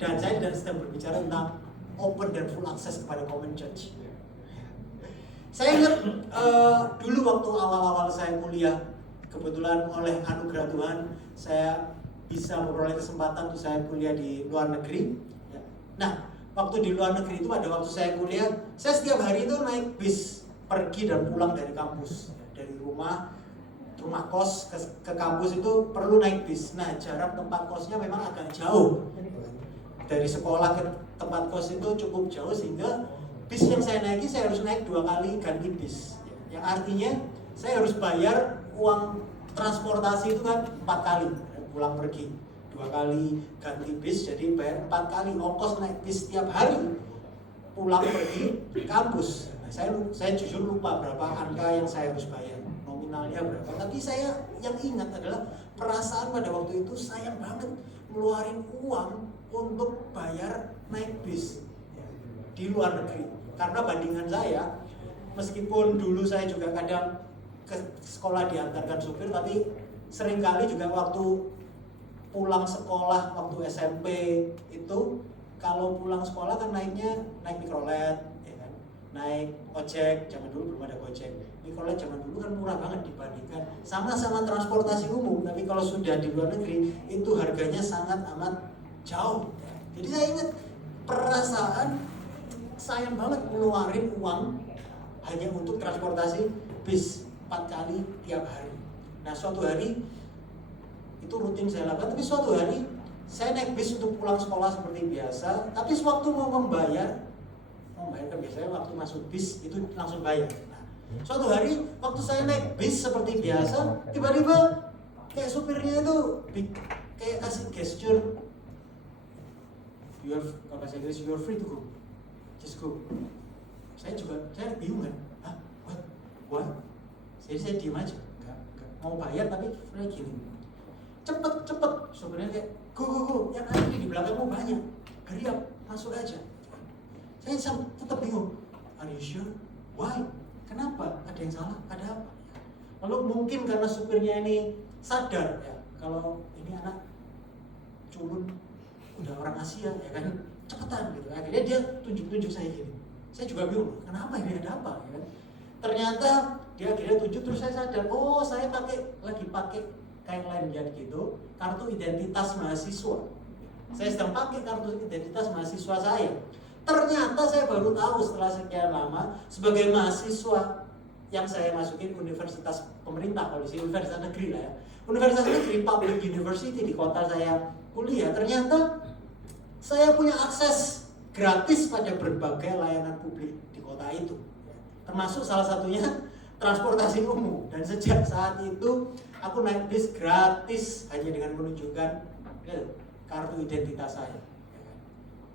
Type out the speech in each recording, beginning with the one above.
Dan saya tidak sedang berbicara tentang open dan full access kepada common church. Saya ingat dulu waktu awal-awal saya kuliah, kebetulan oleh anugerah Tuhan saya bisa memperoleh kesempatan untuk saya kuliah di luar negeri. Nah, waktu di luar negeri itu pada waktu saya kuliah, saya setiap hari itu naik bis pergi dan pulang dari kampus, dari rumah kos ke kampus itu perlu naik bis. Nah, jarak tempat kosnya memang agak jauh. Dari sekolah ke tempat kos itu cukup jauh sehingga bis yang saya naiki saya harus naik 2 kali ganti bis. Yang artinya saya harus bayar uang transportasi itu kan 4 kali pulang pergi, 2 kali ganti bis, jadi bayar 4 kali ongkos naik bis setiap hari pulang pergi kampus. Nah, saya jujur lupa berapa angka yang saya harus bayar, nominalnya berapa. Tapi saya yang ingat adalah perasaan pada waktu itu sayang banget ngeluarin uang untuk bayar naik bis di luar negeri. Karena bandingan saya, meskipun dulu saya juga kadang ke sekolah diantarkan supir, tapi seringkali juga waktu pulang sekolah waktu SMP itu, kalau pulang sekolah kan naik mikrolet, ya kan? Naik ojek, zaman dulu belum ada Gojek. Mikrolet zaman dulu kan murah banget dibandingkan sama-sama transportasi umum, tapi kalau sudah di luar negeri itu harganya sangat amat jauh. Jadi saya ingat perasaan sayang banget ngeluarin uang hanya untuk transportasi bis 4 kali tiap hari. Nah, suatu hari itu rutin saya lakukan, tapi suatu hari saya naik bis untuk pulang sekolah seperti biasa, tapi sewaktu mau membayar kan biasanya waktu masuk bis itu langsung bayar. Nah, suatu hari waktu saya naik bis seperti biasa, tiba-tiba kayak supirnya itu kayak kasih gesture, kalau bahasa Inggris, you are free to go, just go. Saya bingung kan, what? Jadi saya diem aja, nggak mau bayar, tapi sebenarnya gini, cepet, supirnya kayak go, yang ada di belakangmu banyak, hurry up, masuk aja. Saya tetap bingung, are you sure? Why? Kenapa? Ada yang salah? Ada apa? Lalu mungkin karena supirnya ini sadar ya, kalau ini anak culun, udah orang Asia ya kan, cepetan gitu. Akhirnya dia tunjuk saya gini. Saya juga bingung, kenapa ini, ada apa? Ya kan? Ternyata dia akhirnya tunjuk, terus saya sadar, oh saya lagi pakai kayak lanyard gitu, kartu identitas mahasiswa. Saya sedang pakai kartu identitas mahasiswa saya. Ternyata saya baru tahu setelah sekian lama, sebagai mahasiswa yang saya masukin universitas pemerintah, kalau di sini universitas negeri lah ya, universitas negeri, public university di kota saya kuliah, ternyata saya punya akses gratis pada berbagai layanan publik di kota itu, termasuk salah satunya transportasi umum. Dan sejak saat itu aku naik bis gratis hanya dengan menunjukkan kartu identitas saya.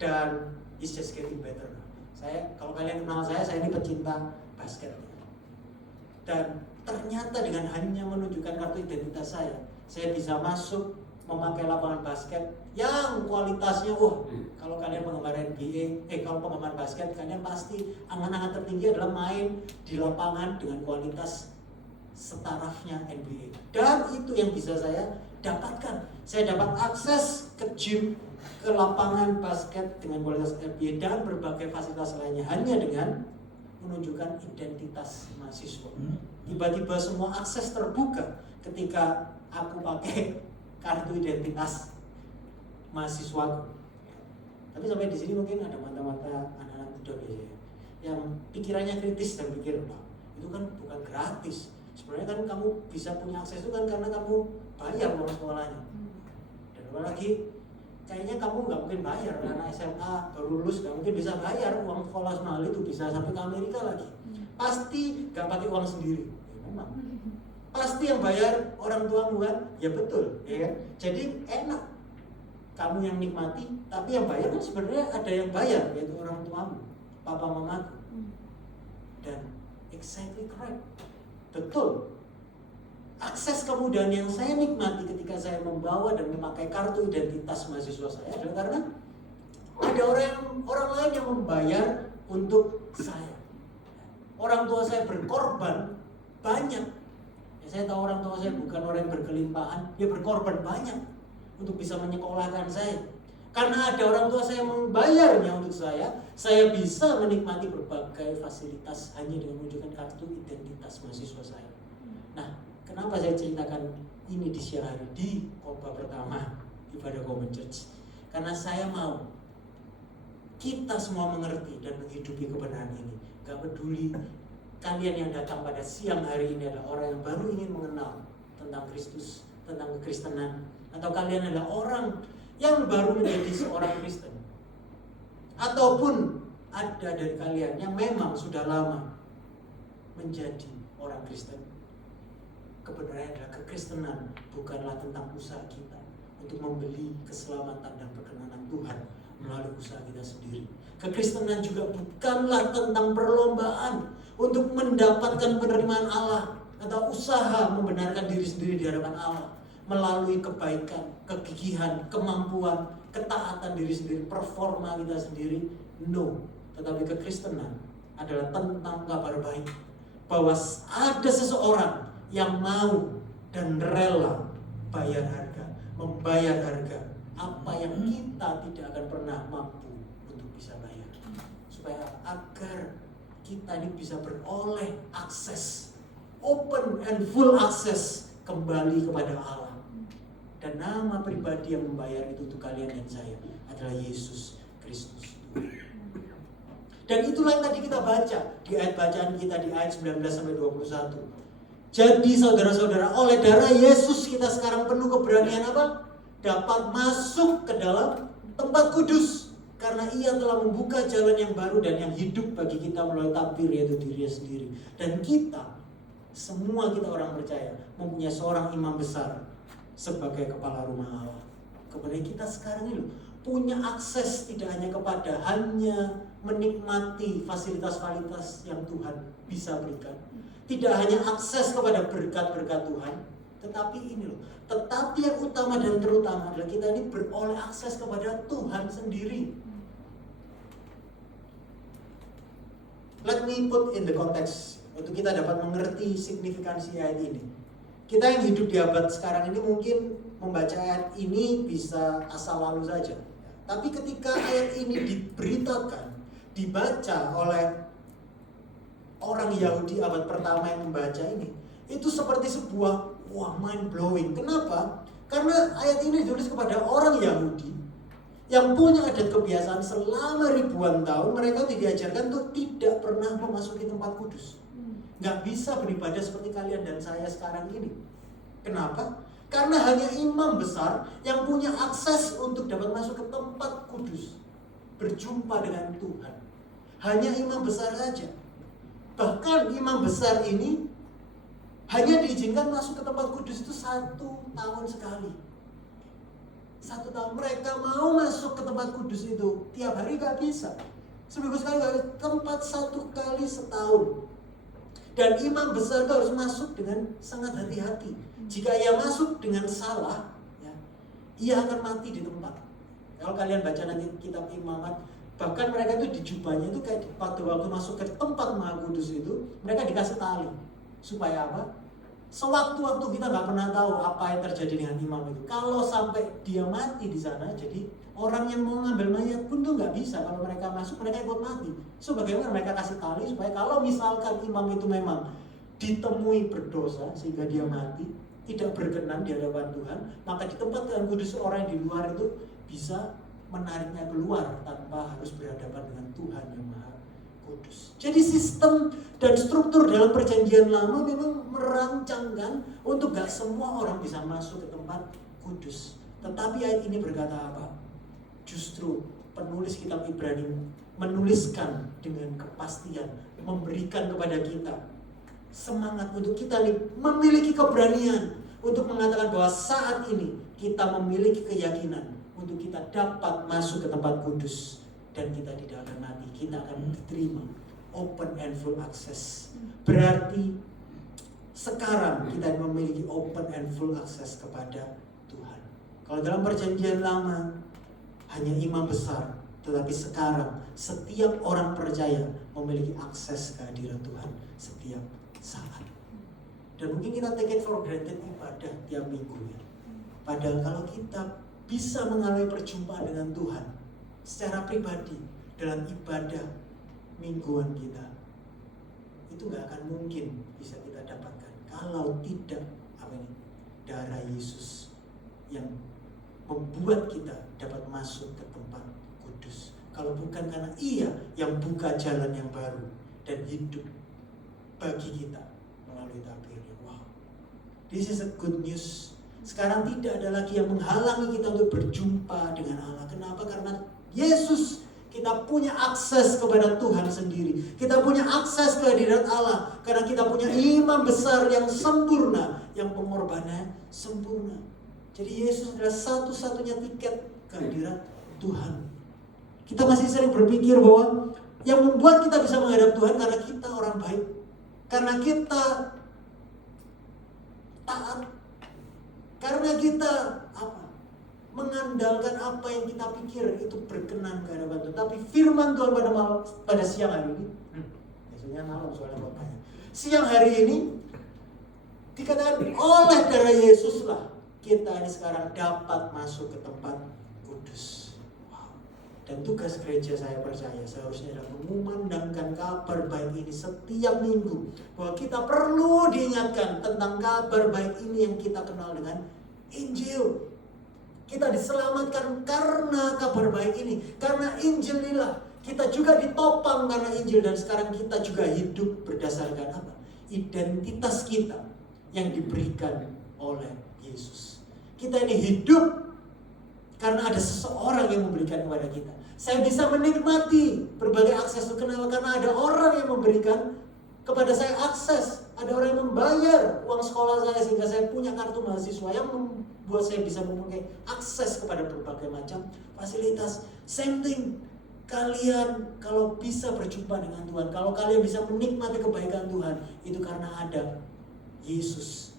Dan it's just getting better. Kalau kalian kenal saya ini pecinta basket. Dan ternyata dengan hanya menunjukkan kartu identitas saya bisa masuk memakai lapangan basket yang kualitasnya, kalau kalian penggemar NBA, kalau penggemar basket, kalian pasti angan-angan tertinggi adalah main di lapangan dengan kualitas setarafnya NBA. Dan itu yang bisa saya dapatkan. Saya dapat akses ke gym, ke lapangan basket dengan kualitas NBA dan berbagai fasilitas lainnya hanya dengan menunjukkan identitas mahasiswa. Tiba-tiba semua akses terbuka ketika aku pakai kartu identitas mahasiswa. Tapi sampai di sini mungkin ada mata-mata anak-anak muda biasanya yang pikirannya kritis dan pikir, itu kan bukan gratis. Sebenarnya kan kamu bisa punya akses itu kan karena kamu bayar uang sekolahnya. Dan apalagi kayaknya kamu nggak mungkin bayar, anak SMA baru lulus nggak mungkin bisa bayar uang sekolah semahal itu, bisa sampai ke Amerika lagi. Pasti nggak pakai uang sendiri. Memang. Pasti yang bayar orang tuamu kan? Ya betul, ya kan? Jadi enak kamu yang nikmati, tapi yang bayar kan sebenarnya ada yang bayar, yaitu orang tuamu, papa mamaku. Dan exactly correct, betul. Akses kemudahan yang saya nikmati ketika saya membawa dan memakai kartu identitas mahasiswa saya adalah karena ada orang lain yang membayar untuk saya. Orang tua saya berkorban banyak. Saya tahu orang tua saya bukan orang yang berkelimpahan, dia berkorban banyak untuk bisa menyekolahkan saya. Karena ada orang tua saya membayarnya untuk saya bisa menikmati berbagai fasilitas hanya dengan menunjukkan kartu identitas mahasiswa saya. Nah, kenapa saya ceritakan ini di siang hari di khotbah pertama ibadah Common Church? Karena saya mau kita semua mengerti dan menghidupi kebenaran ini. Gak peduli kalian yang datang pada siang hari ini adalah orang yang baru ingin mengenal tentang Kristus, tentang kekristenan, atau kalian adalah orang yang baru menjadi seorang Kristen, ataupun ada dari kalian yang memang sudah lama menjadi orang Kristen. Kebenaran adalah kekristenan bukanlah tentang usaha kita untuk membeli keselamatan dan perkenanan Tuhan melalui usaha kita sendiri. Kekristenan juga bukanlah tentang perlombaan untuk mendapatkan penerimaan Allah atau usaha membenarkan diri sendiri di hadapan Allah melalui kebaikan, kegigihan, kemampuan, ketaatan diri sendiri, performa kita sendiri. No, tetapi kekristenan adalah tentang kabar baik bahwa ada seseorang yang mau dan rela membayar harga apa yang kita tidak akan pernah mampu untuk bisa bayar, supaya agar kita ini bisa beroleh akses, open and full akses kembali kepada Allah. Dan nama pribadi yang membayar itu untuk kalian dan saya adalah Yesus Kristus. Dan itulah yang tadi kita baca di ayat bacaan kita di ayat 19-21. Jadi saudara-saudara, oleh darah Yesus kita sekarang penuh keberanian apa? Dapat masuk ke dalam tempat kudus. Karena ia telah membuka jalan yang baru dan yang hidup bagi kita melalui tabir, yaitu dirinya sendiri. Dan kita, semua kita orang percaya, mempunyai seorang imam besar sebagai kepala rumah Allah. Kepada kita sekarang ini punya akses tidak hanya kepada hanya menikmati fasilitas-fasilitas yang Tuhan bisa berikan, tidak hanya akses kepada berkat-berkat Tuhan, tetapi yang utama dan terutama adalah kita ini beroleh akses kepada Tuhan sendiri. Let me put in the context untuk kita dapat mengerti signifikansi ayat ini. Kita yang hidup di abad sekarang ini mungkin membaca ayat ini bisa asal lalu saja. Tapi ketika ayat ini diberitakan, dibaca oleh orang Yahudi abad pertama yang membaca ini, itu seperti sebuah mind blowing. Kenapa? Karena ayat ini ditulis kepada orang Yahudi yang punya adat kebiasaan selama ribuan tahun. Mereka diajarkan untuk tidak pernah memasuki tempat kudus. Nggak bisa beribadah seperti kalian dan saya sekarang ini. Kenapa? Karena hanya imam besar yang punya akses untuk dapat masuk ke tempat kudus, berjumpa dengan Tuhan. Hanya imam besar saja. Bahkan imam besar ini hanya diizinkan masuk ke tempat kudus itu 1 tahun sekali. 1 tahun. Mereka mau masuk ke tempat kudus itu tiap hari gak bisa. Seminggu sekali gak bisa. Tempat 1 kali setahun. Dan imam besar itu harus masuk dengan sangat hati-hati. Jika ia masuk dengan salah, ya, ia akan mati di tempat. Kalau kalian baca nanti kitab imamat, bahkan mereka itu di jubahnya itu kayak waktu masuk ke tempat maha kudus itu, mereka dikasih tali. Supaya apa? Sewaktu-waktu kita nggak pernah tahu apa yang terjadi dengan imam itu. Kalau sampai dia mati di sana, jadi orang yang mau ngambil mayat pun tuh nggak bisa. Kalau mereka masuk, mereka ikut mati. So bagaimana mereka kasih tali supaya kalau misalkan imam itu memang ditemui berdosa sehingga dia mati, tidak berkenan di hadapan Tuhan, maka di tempat Tuhan kudus orang yang di luar itu bisa menariknya keluar tanpa harus berhadapan dengan Tuhan yang maha kudus. Jadi sistem dan struktur dalam perjanjian lama memang merancangkan untuk gak semua orang bisa masuk ke tempat kudus. Tetapi ayat ini berkata apa? Justru penulis kitab Ibrani menuliskan dengan kepastian, memberikan kepada kita semangat untuk kita memiliki keberanian untuk mengatakan bahwa saat ini kita memiliki keyakinan untuk kita dapat masuk ke tempat kudus dan kita tidak akan mati, kita akan diterima open and full access. Berarti sekarang kita memiliki open and full access kepada Tuhan. Kalau dalam perjanjian lama hanya imam besar, tetapi sekarang setiap orang percaya memiliki akses kehadiran Tuhan setiap saat. Dan mungkin kita take it for granted ibadah tiap minggu ya. Padahal kalau kita bisa mengalami perjumpaan dengan Tuhan secara pribadi dalam ibadah mingguan kita, itu gak akan mungkin bisa kita dapatkan kalau tidak darah Yesus yang membuat kita dapat masuk ke tempat kudus. Kalau bukan karena Ia yang buka jalan yang baru dan hidup bagi kita melalui tabirnya. Wow, this is a good news. Sekarang tidak ada lagi yang menghalangi kita untuk berjumpa dengan Allah. Kenapa? Karena Yesus, kita punya akses kepada Tuhan sendiri. Kita punya akses ke hadirat Allah. Karena kita punya imam besar yang sempurna, yang pengorbanannya sempurna. Jadi Yesus adalah satu-satunya tiket ke hadirat Tuhan. Kita masih sering berpikir bahwa yang membuat kita bisa menghadap Tuhan karena kita orang baik. Karena kita taat. Karena kita mengandalkan apa yang kita pikir itu berkenan ke hadapan Tuhan. Tapi firman Tuhan pada siang hari ini, biasanya malam soalnya bapaknya. Siang hari ini dikatakan oleh darah Yesus lah kita ini sekarang dapat masuk ke tempat kudus. Wow. Dan tugas gereja, saya percaya seharusnya adalah mengumandangkan kabar baik ini setiap minggu, bahwa kita perlu diingatkan tentang kabar baik ini yang kita kenal dengan Injil. Kita diselamatkan karena kabar baik ini, karena Injil inilah. Kita juga ditopang karena Injil, dan sekarang kita juga hidup berdasarkan apa? Identitas kita yang diberikan oleh Yesus. Kita ini hidup karena ada seseorang yang memberikan kepada kita. Saya bisa menikmati berbagai akses itu. Kenapa? Karena ada orang yang memberikan kepada saya akses. Ada orang yang membayar uang sekolah saya sehingga saya punya kartu mahasiswa yang membuat saya bisa mempunyai akses kepada berbagai macam fasilitas. Same thing. Kalian kalau bisa berjumpa dengan Tuhan, kalau kalian bisa menikmati kebaikan Tuhan, itu karena ada Yesus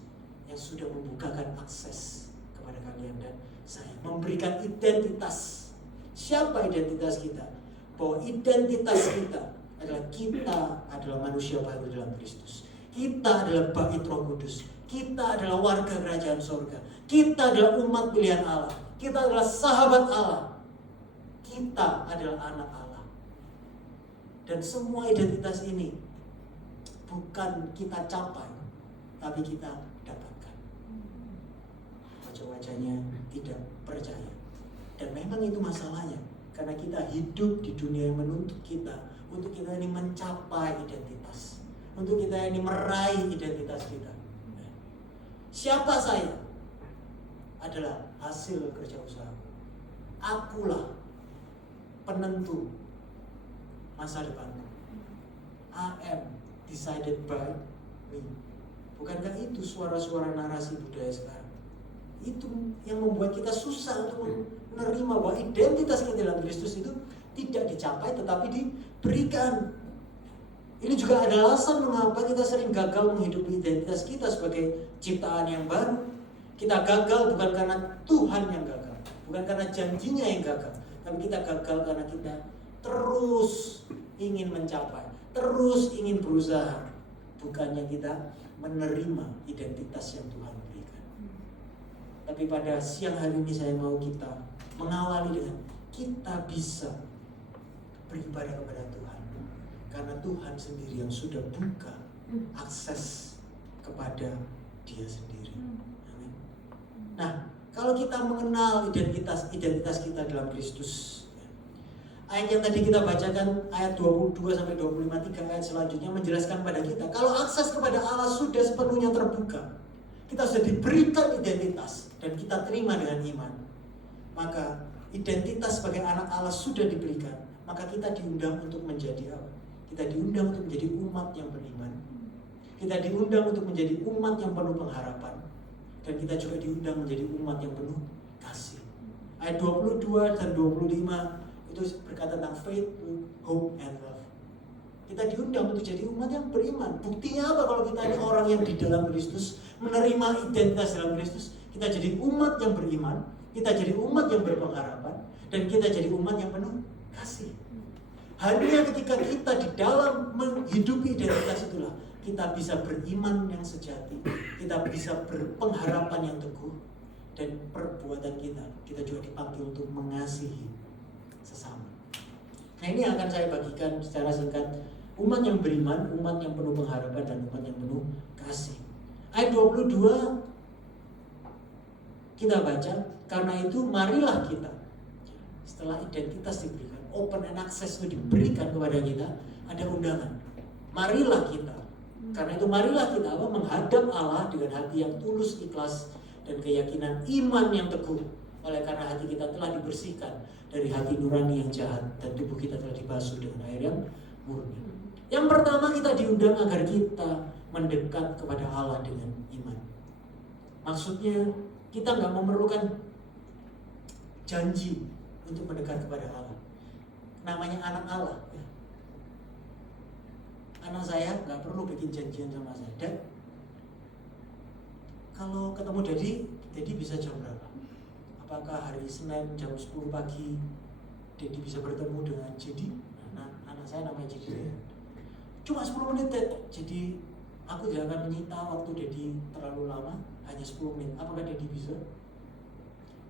yang sudah membukakan akses kepada kalian dan saya, memberikan identitas. Siapa identitas kita? Bahwa identitas kita adalah manusia baru dalam Kristus. Kita adalah bait Roh Kudus. Kita adalah warga kerajaan surga. Kita adalah umat pilihan Allah. Kita adalah sahabat Allah. Kita adalah anak Allah. Dan semua identitas ini bukan kita capai, tapi kita dapatkan. Wajah-wajahnya tidak percaya. Dan memang itu masalahnya. Karena kita hidup di dunia yang menuntut kita untuk kita ini mencapai identitas, untuk kita ini meraih identitas kita. Siapa saya? Adalah hasil kerja usaha. Akulah penentu masa depanku. I am decided by me. Bukankah itu suara-suara narasi budaya sekarang? Itu yang membuat kita susah untuk menerima bahwa identitas kita dalam Kristus itu tidak dicapai tetapi diberikan. Ini juga ada alasan mengapa kita sering gagal menghidupi identitas kita sebagai ciptaan yang baru. Kita gagal bukan karena Tuhan yang gagal, bukan karena janjinya yang gagal, tapi kita gagal karena kita terus ingin mencapai, terus ingin berusaha, bukannya kita menerima identitas yang Tuhan berikan. Tapi pada siang hari ini saya mau kita mengawali dengan kita bisa beribadah kepada Tuhan karena Tuhan sendiri yang sudah buka akses kepada Dia sendiri. Amin. Nah, kalau kita mengenal identitas kita dalam Kristus, ayat yang tadi kita bacakan ayat 22 sampai 25, 3 ayat selanjutnya menjelaskan pada kita kalau akses kepada Allah sudah sepenuhnya terbuka, kita sudah diberikan identitas dan kita terima dengan iman, maka identitas sebagai anak Allah sudah diberikan, maka kita diundang untuk menjadi apa? Kita diundang untuk menjadi umat yang beriman. Kita diundang untuk menjadi umat yang penuh pengharapan. Dan kita juga diundang menjadi umat yang penuh kasih. Ayat 22 dan 25 itu berkata tentang faith, hope, and love. Kita diundang untuk jadi umat yang beriman. Buktinya apa kalau kita ini orang yang di dalam Kristus, menerima identitas dalam Kristus? Kita jadi umat yang beriman, kita jadi umat yang berpengharapan, dan kita jadi umat yang penuh kasih. Hanya ketika kita di dalam menghidupi identitas itulah kita bisa beriman yang sejati, kita bisa berpengharapan yang teguh, dan perbuatan kita juga dipanggil untuk mengasihi sesama. Nah, ini akan saya bagikan secara singkat. Umat yang beriman, umat yang penuh pengharapan, dan umat yang penuh kasih. Ayat 22 kita baca, karena itu marilah kita, setelah identitas diberikan, open and access itu diberikan kepada kita, ada undangan. Marilah kita, karena itu marilah kita menghadap Allah dengan hati yang tulus, ikhlas, dan keyakinan iman yang teguh. Oleh karena hati kita telah dibersihkan dari hati nurani yang jahat, dan tubuh kita telah dibasuh dengan air yang murni. Yang pertama, kita diundang agar kita mendekat kepada Allah dengan iman. Maksudnya kita nggak memerlukan janji untuk mendekat kepada Allah. Namanya anak Allah. Ya. Anak saya nggak perlu bikin janjian sama saya. Dan kalau ketemu Dedi bisa jam berapa? Apakah hari Senin jam 10 pagi Dedi bisa bertemu dengan Jadi? Anak saya namanya Jadi. Cuma 10 menit, jadi aku tidak akan menyita waktu Dedi terlalu lama, hanya 10 menit. Apakah Dedi bisa?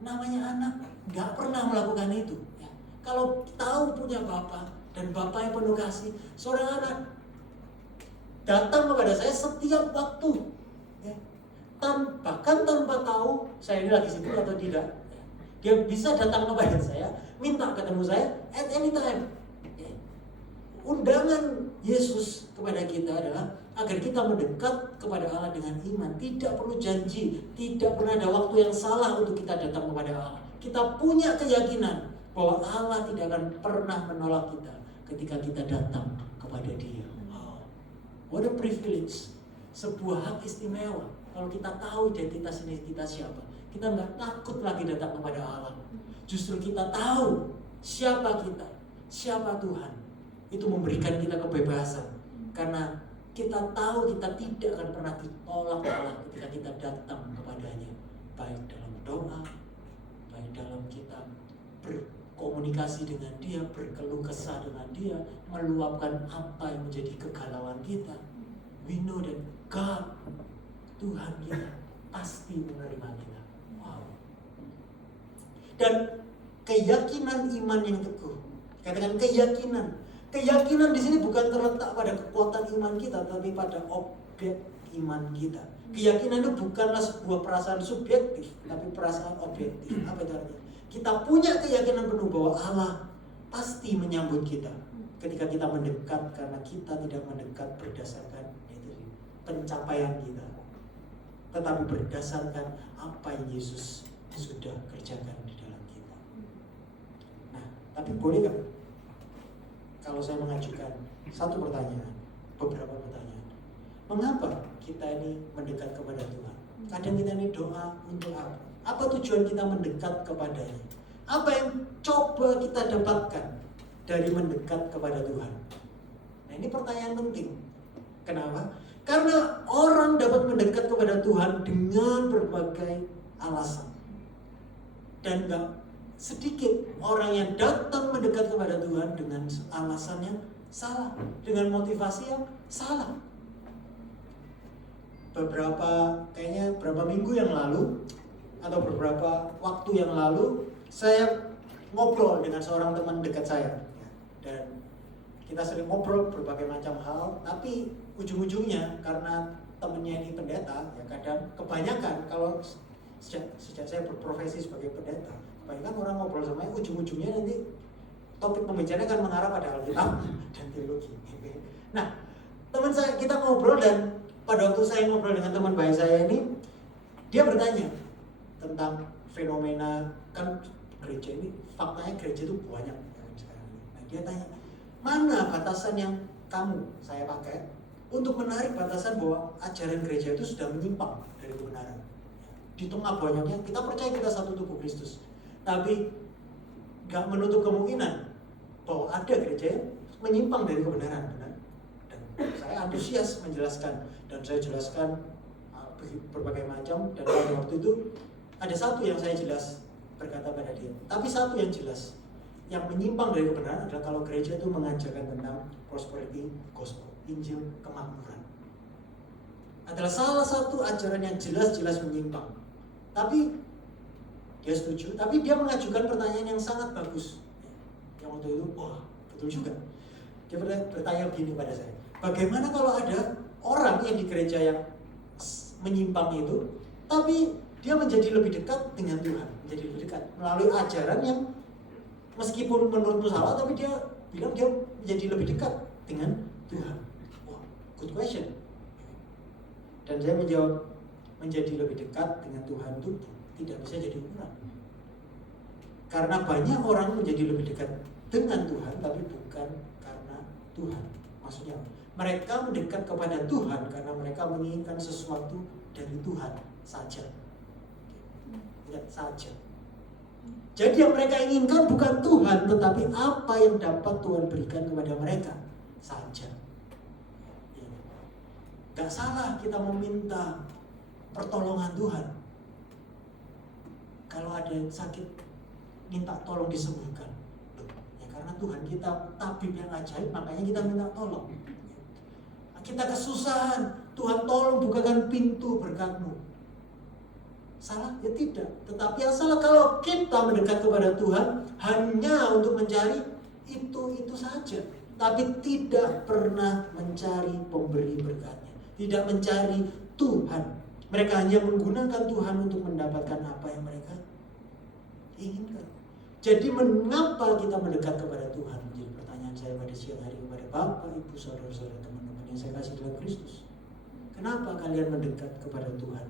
Namanya anak nggak pernah melakukan itu. Ya. Kalau tahu punya bapak dan bapak yang penuh kasih, seorang anak datang kepada saya setiap waktu, ya. Bahkan tanpa tahu saya ini lagi sibuk atau tidak. Ya. Dia bisa datang kepada saya, minta ketemu saya at any time. Ya. Undangan Yesus kepada kita adalah agar kita mendekat kepada Allah dengan iman. Tidak perlu janji, tidak pernah ada waktu yang salah untuk kita datang kepada Allah. Kita punya keyakinan bahwa Allah tidak akan pernah menolak kita ketika kita datang kepada Dia. Wow. What a privilege. Sebuah hak istimewa. Kalau kita tahu identitas ini kita siapa, kita nggak takut lagi datang kepada Allah. Justru kita tahu siapa kita, siapa Tuhan. Itu memberikan kita kebebasan. Karena kita tahu kita tidak akan pernah ditolak Allah ketika kita datang kepadanya. Baik dalam doa, baik dalam kita berkomunikasi dengan Dia, berkeluh kesah dengan Dia, meluapkan apa yang menjadi kegalauan kita. We know that God, Tuhan kita, pasti menerima kita. Wow. Dan keyakinan iman yang teguh. Katakan keyakinan. Keyakinan di sini bukan terletak pada kekuatan iman kita, tapi pada objek iman kita. Keyakinan itu bukanlah sebuah perasaan subjektif, tapi perasaan objektif. Apa itu artinya? Kita punya keyakinan penuh bahwa Allah pasti menyambut kita ketika kita mendekat, karena kita tidak mendekat berdasarkan pencapaian kita, tetapi berdasarkan apa yang Yesus sudah kerjakan di dalam kita. Nah, tapi boleh gak kalau saya mengajukan satu pertanyaan, beberapa pertanyaan? Mengapa kita ini mendekat kepada Tuhan? Kadang kita ini doa untuk apa? Apa tujuan kita mendekat kepadanya? Apa yang coba kita dapatkan dari mendekat kepada Tuhan? Nah, ini pertanyaan penting. Kenapa? Karena orang dapat mendekat kepada Tuhan dengan berbagai alasan. Dan gak sedikit orang yang datang mendekat kepada Tuhan dengan alasan yang salah, dengan motivasi yang salah. Beberapa minggu yang lalu atau beberapa waktu yang lalu, saya ngobrol dengan seorang teman dekat saya, dan kita sering ngobrol berbagai macam hal. Tapi ujung-ujungnya karena temennya ini pendeta, ya kadang kebanyakan kalau sejak saya berprofesi sebagai pendeta, kebanyakan orang ngobrol sama saya, ujung-ujungnya nanti topik pembicaraan akan mengarah pada Alkitab dan teologi. Nah, teman saya, kita ngobrol, dan pada waktu saya ngobrol dengan teman baik saya ini, dia bertanya tentang fenomena, kan gereja ini, faktanya gereja itu banyak sekarang. Nah, dia tanya, mana batasan yang saya pakai untuk menarik batasan bahwa ajaran gereja itu sudah menyimpang dari kebenaran. Di tengah banyaknya, kita percaya kita satu tubuh Kristus, tapi gak menutup kemungkinan bahwa ada gereja yang menyimpang dari kebenaran. Dan saya antusias menjelaskan, dan saya jelaskan berbagai macam, dan pada waktu itu ada satu yang saya jelas berkata pada dia. Tapi satu yang jelas, yang menyimpang dari kebenaran adalah kalau gereja itu mengajarkan tentang prosperity gospel, Injil kemakmuran. Adalah salah satu ajaran yang jelas-jelas menyimpang. Tapi dia setuju, tapi dia mengajukan pertanyaan yang sangat bagus. Yang waktu itu, wah betul juga. Dia bertanya begini pada saya, bagaimana kalau ada orang yang di gereja yang menyimpang itu, tapi dia menjadi lebih dekat dengan Tuhan, menjadi lebih dekat melalui ajaran yang meskipun menurutmu salah, tapi dia bilang dia menjadi lebih dekat dengan Tuhan. Wah, good question. Dan saya menjawab, menjadi lebih dekat dengan Tuhan itu tidak bisa jadi ukuran. Karena banyak orang menjadi lebih dekat dengan Tuhan, tapi bukan karena Tuhan. Maksudnya, mereka mendekat kepada Tuhan karena mereka menginginkan sesuatu dari Tuhan saja. Ingat saja. Jadi yang mereka inginkan bukan Tuhan, tetapi apa yang dapat Tuhan berikan kepada mereka saja. Gak salah kita meminta pertolongan Tuhan. Kalau ada yang sakit, minta tolong disembuhkan. Ya karena Tuhan kita tabib yang ajaib, makanya kita minta tolong. Kita kesusahan, Tuhan tolong bukakan pintu berkat-Mu. Salah? Ya tidak. Tetapi yang salah kalau kita mendekat kepada Tuhan hanya untuk mencari itu saja, tapi tidak pernah mencari pemberi berkatnya, tidak mencari Tuhan. Mereka hanya menggunakan Tuhan untuk mendapatkan apa yang mereka inginkan. Jadi mengapa kita mendekat kepada Tuhan? Menjadi pertanyaan saya pada siang hari kepada Bapak, Ibu, saudara-saudara, teman-teman yang saya kasih dalam Kristus. Kenapa kalian mendekat kepada Tuhan?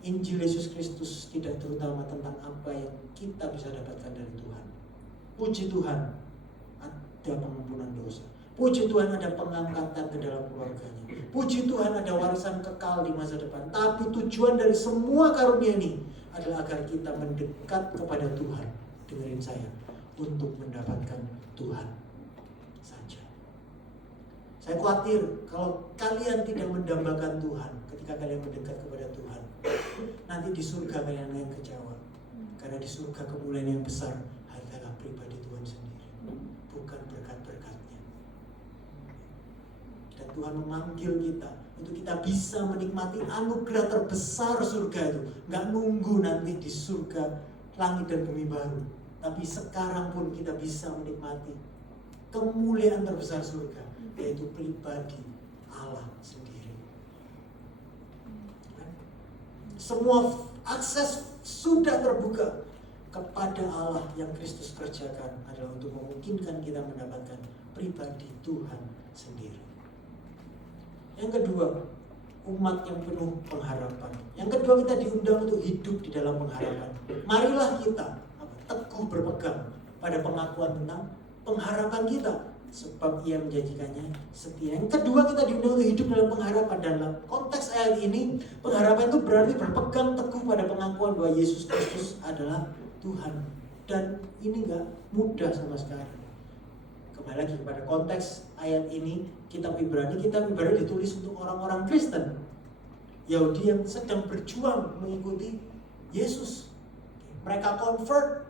Injil Yesus Kristus tidak terutama tentang apa yang kita bisa dapatkan dari Tuhan. Puji Tuhan, ada pengampunan dosa. Puji Tuhan ada pengangkatan ke dalam keluarganya. Puji Tuhan ada warisan kekal di masa depan. Tapi tujuan dari semua karunia ini adalah agar kita mendekat kepada Tuhan. Dengerin saya, untuk mendapatkan Tuhan saja. Saya khawatir kalau kalian tidak mendambakan Tuhan ketika kalian mendekat kepada Tuhan, nanti di surga kalian akan kecewa. Karena di surga kemuliaan yang besar adalah pribadi Tuhan sendiri, bukan berkat-berkatnya. Dan Tuhan memanggil kita untuk kita bisa menikmati anugerah terbesar surga itu. Gak nunggu nanti di surga langit dan bumi baru, tapi sekarang pun kita bisa menikmati kemuliaan terbesar surga, yaitu pribadi Allah sendiri. Semua akses sudah terbuka kepada Allah yang Kristus kerjakan adalah untuk memungkinkan kita mendapatkan pribadi Tuhan sendiri. Yang kedua, umat yang penuh pengharapan. Yang kedua, kita diundang untuk hidup di dalam pengharapan. Marilah kita teguh berpegang pada pengakuan tentang pengharapan kita, sebab Ia menjanjikannya setia. Yang kedua, kita diundang untuk hidup dalam pengharapan. Dalam konteks ayat ini, pengharapan itu berarti berpegang teguh pada pengakuan bahwa Yesus Kristus adalah Tuhan. Dan ini gak mudah sama sekali. Kembali lagi kepada konteks ayat ini, kitab Ibrani ditulis untuk orang-orang Kristen, Yahudi yang sedang berjuang mengikuti Yesus. Mereka convert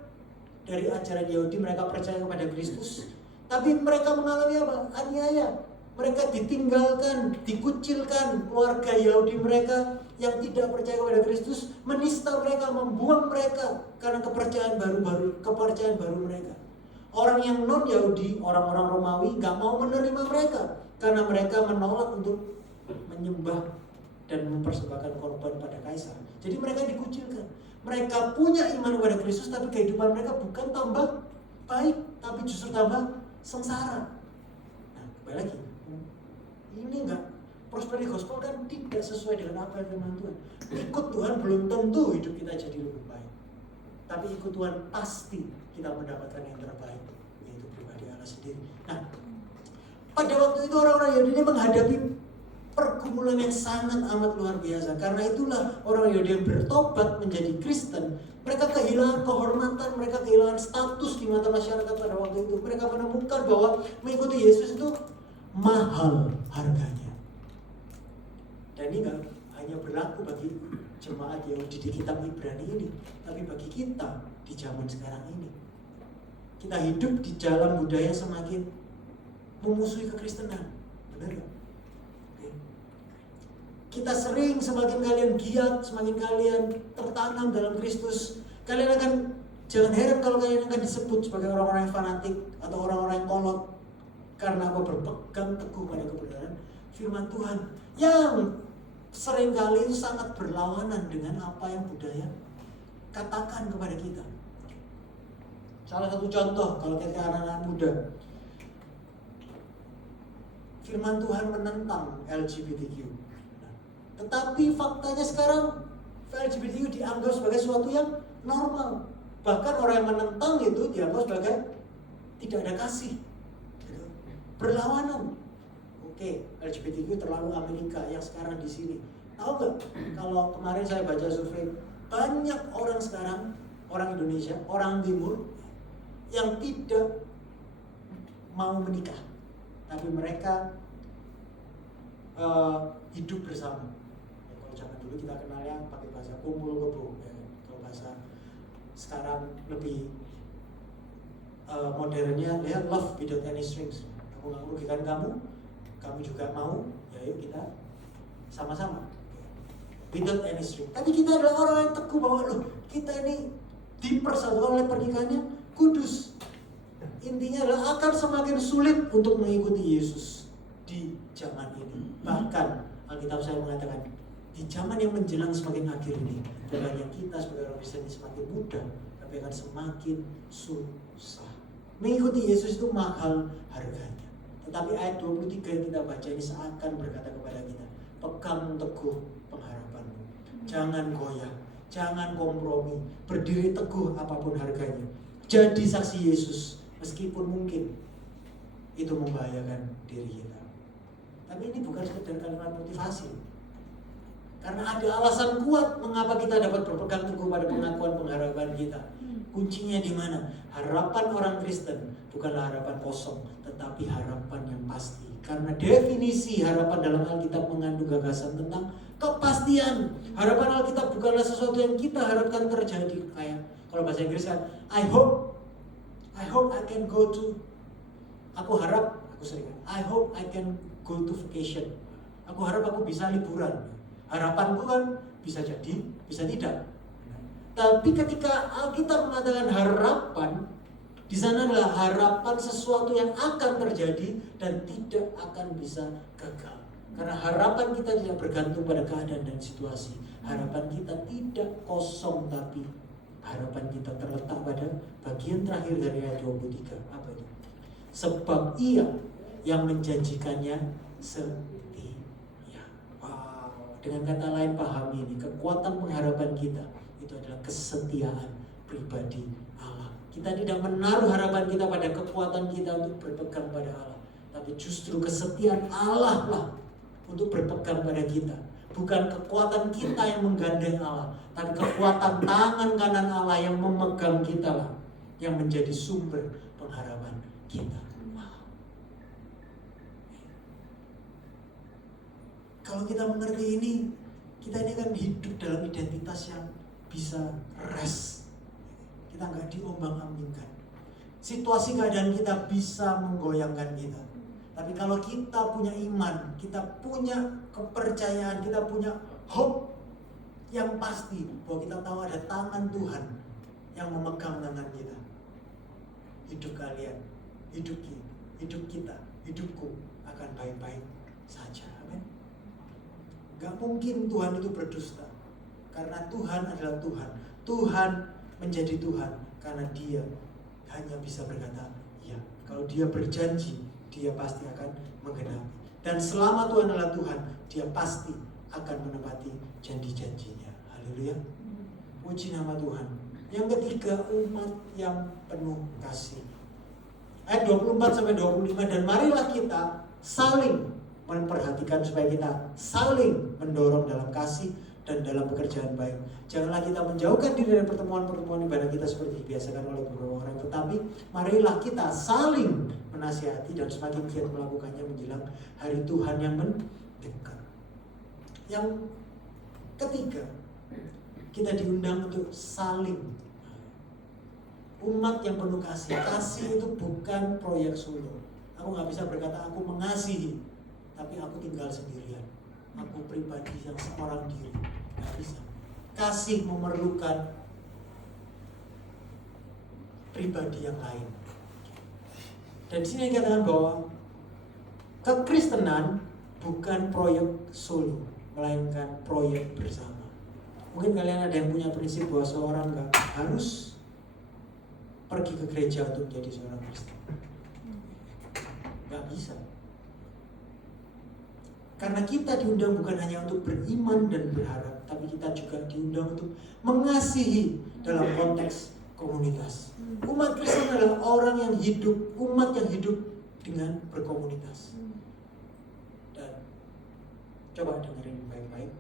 dari ajaran Yahudi, mereka percaya kepada Kristus. Tapi mereka mengalami apa? Aniaya. Mereka ditinggalkan, dikucilkan. Keluarga Yahudi mereka yang tidak percaya kepada Kristus menista mereka, membuang mereka karena kepercayaan baru mereka. Orang yang non-Yahudi, orang-orang Romawi gak mau menerima mereka karena mereka menolak untuk menyembah dan mempersembahkan korban pada kaisar. Jadi mereka dikucilkan. Mereka punya iman kepada Kristus, tapi kehidupan mereka bukan tambah baik, tapi justru tambah sengsara. Nah, kembali lagi, ini enggak, prosperity gospel kan tidak sesuai dengan apa yang firman Tuhan. Ikut Tuhan belum tentu hidup kita jadi lebih baik, tapi ikut Tuhan pasti kita mendapatkan yang terbaik, yaitu pribadi Allah sendiri. Nah, pada waktu itu orang-orang Yahudi ini menghadapi pergumulan yang sangat amat luar biasa. Karena itulah orang Yahudi yang bertobat menjadi Kristen, mereka kehilangan kehormatan, mereka kehilangan status di mata masyarakat pada waktu itu. Mereka menemukan bahwa mengikuti Yesus itu mahal harganya. Dan ini gak hanya berlaku bagi jemaat Yahudi di kitab Ibrani ini, tapi bagi kita di zaman sekarang ini. Kita hidup di dalam budaya semakin memusuhi kekristenan. Benar gak? Kita sering semakin kalian giat, semakin kalian tertanam dalam Kristus, Kalian akan, jangan heran kalau kalian akan disebut sebagai orang-orang yang fanatik atau orang-orang yang kolot. Karena apa? Berpegang teguh pada kebenaran firman Tuhan yang seringkali itu sangat berlawanan dengan apa yang budaya katakan kepada kita. Salah satu contoh kalau kita anak-anak muda, firman Tuhan menentang LGBTQ. Tetapi faktanya sekarang LGBTQ dianggap sebagai sesuatu yang normal. Bahkan orang yang menentang itu dianggap sebagai tidak ada kasih. Berlawanan. Oke, LGBTQ terlalu Amerika yang sekarang di sini. Tahu nggak? Kalau kemarin saya baca survei, banyak orang sekarang, orang Indonesia, orang Timur yang tidak mau menikah, tapi mereka hidup bersama. Ya, kalau zaman dulu kita kenalnya pakai bahasa kumpul kebo. Ya. Kalau bahasa sekarang lebih modernnya, ya love without any strings. Aku nggak merugikan kamu, kamu juga mau, ya yuk kita sama-sama. Without any string. Tapi kita adalah orang yang teguh bahwa loh, kita ini dipersatukan oleh pernikahannya kudus. Intinya adalah akan semakin sulit untuk mengikuti Yesus di zaman ini. Bahkan Alkitab saya mengatakan di zaman yang menjelang semakin akhir ini, bukan yang kita sebagai orang Kristen semakin mudah, tapi akan semakin susah. Mengikuti Yesus itu mahal harganya. Tetapi ayat 23 yang kita baca ini seakan berkata kepada kita, pegang teguh pengharapanmu. Jangan goyah, jangan kompromi, berdiri teguh apapun harganya. Jadi saksi Yesus, meskipun mungkin itu membahayakan diri kita. Tapi ini bukan sekedar kalimat motivasi. Karena ada alasan kuat mengapa kita dapat berpegang teguh pada pengakuan pengharapan kita. Kuncinya di mana? Harapan orang Kristen bukanlah harapan kosong, tetapi harapan yang pasti. Karena definisi harapan dalam Alkitab mengandung gagasan tentang kepastian. Harapan Alkitab bukanlah sesuatu yang kita harapkan terjadi. Kayak kalau bahasa Inggris kan, I hope I can go to. I hope I can go to vacation. Aku harap aku bisa liburan. Harapanku kan bisa jadi, bisa tidak. Tapi ketika Alkitab mengatakan harapan, di sana adalah harapan sesuatu yang akan terjadi dan tidak akan bisa gagal. Karena harapan kita tidak bergantung pada keadaan dan situasi. Harapan kita tidak kosong, tapi harapan kita terletak pada bagian terakhir dari ayat 23. Apa itu? Sebab Ia yang menjanjikannya setia. Wow. Dengan kata lain pahami ini, kekuatan pengharapan kita itu adalah kesetiaan pribadi Allah. Kita tidak menaruh harapan kita pada kekuatan kita untuk berpegang pada Allah, tapi justru kesetiaan Allah lah untuk berpegang pada kita. Bukan kekuatan kita yang menggandeng Allah, tapi kekuatan tangan kanan Allah yang memegang kita lah yang menjadi sumber pengharapan kita. Kalau kita mengerti ini, kita ini kan hidup dalam identitas yang bisa rest. Kita nggak diombang-ambingkan. Situasi keadaan kita bisa menggoyangkan kita. Tapi kalau kita punya iman, kita punya kepercayaan, kita punya hope yang pasti bahwa kita tahu ada tangan Tuhan yang memegang tangan kita. Hidup kalian, hidup kita, hidupku akan baik-baik saja. Amin. Gak mungkin Tuhan itu berdusta. Karena Tuhan adalah Tuhan. Tuhan menjadi Tuhan karena Dia hanya bisa berkata ya. Kalau Dia berjanji, Dia pasti akan menggenapi. Dan selama Tuhan adalah Tuhan, Dia pasti akan menepati janji-janjinya. Haleluya. Puji nama Tuhan. Yang ketiga, umat yang penuh kasih. Ayat 24-25, dan marilah kita saling memperhatikan supaya kita saling mendorong dalam kasih dan dalam pekerjaan baik. Janganlah kita menjauhkan diri dari pertemuan-pertemuan ibadah kita seperti dibiasakan oleh beberapa orang, tetapi marilah kita saling menasihati dan semakin giat melakukannya menjelang hari Tuhan yang mendekat. Yang ketiga, kita diundang untuk saling. Umat yang penuh kasih. Kasih itu bukan proyek solo. Aku gak bisa berkata aku mengasihi, tapi aku tinggal sendirian. Aku pribadi yang seorang diri. Gak bisa. Kasih memerlukan pribadi yang lain. Dan di sini dikatakan bahwa kekristenan bukan proyek solo, melainkan proyek bersama. Mungkin kalian ada yang punya prinsip bahwa seorang gak harus pergi ke gereja untuk menjadi seorang Kristen. Gak bisa. Karena kita diundang bukan hanya untuk beriman dan berharap, tapi kita juga diundang untuk mengasihi dalam konteks komunitas. Umat Kristen adalah orang yang hidup, umat yang hidup dengan berkomunitas. Dan coba dengerin baik-baik,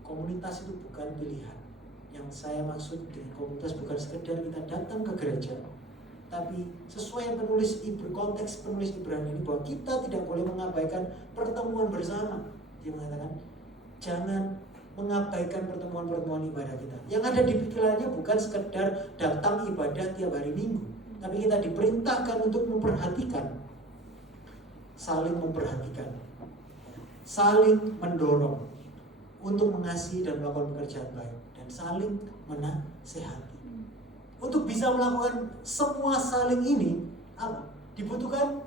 komunitas itu bukan pilihan. Yang saya maksud dengan komunitas bukan sekedar kita datang ke gereja, tapi sesuai yang konteks penulis Ibrani ini, bahwa kita tidak boleh mengabaikan pertemuan bersama. Dia mengatakan jangan mengabaikan pertemuan-pertemuan ibadah kita. Yang ada di pikirannya bukan sekedar datang ibadah tiap hari Minggu, tapi kita diperintahkan untuk memperhatikan, saling memperhatikan, saling mendorong untuk mengasihi dan melakukan pekerjaan baik, dan saling menasehati. Untuk bisa melakukan semua saling ini, dibutuhkan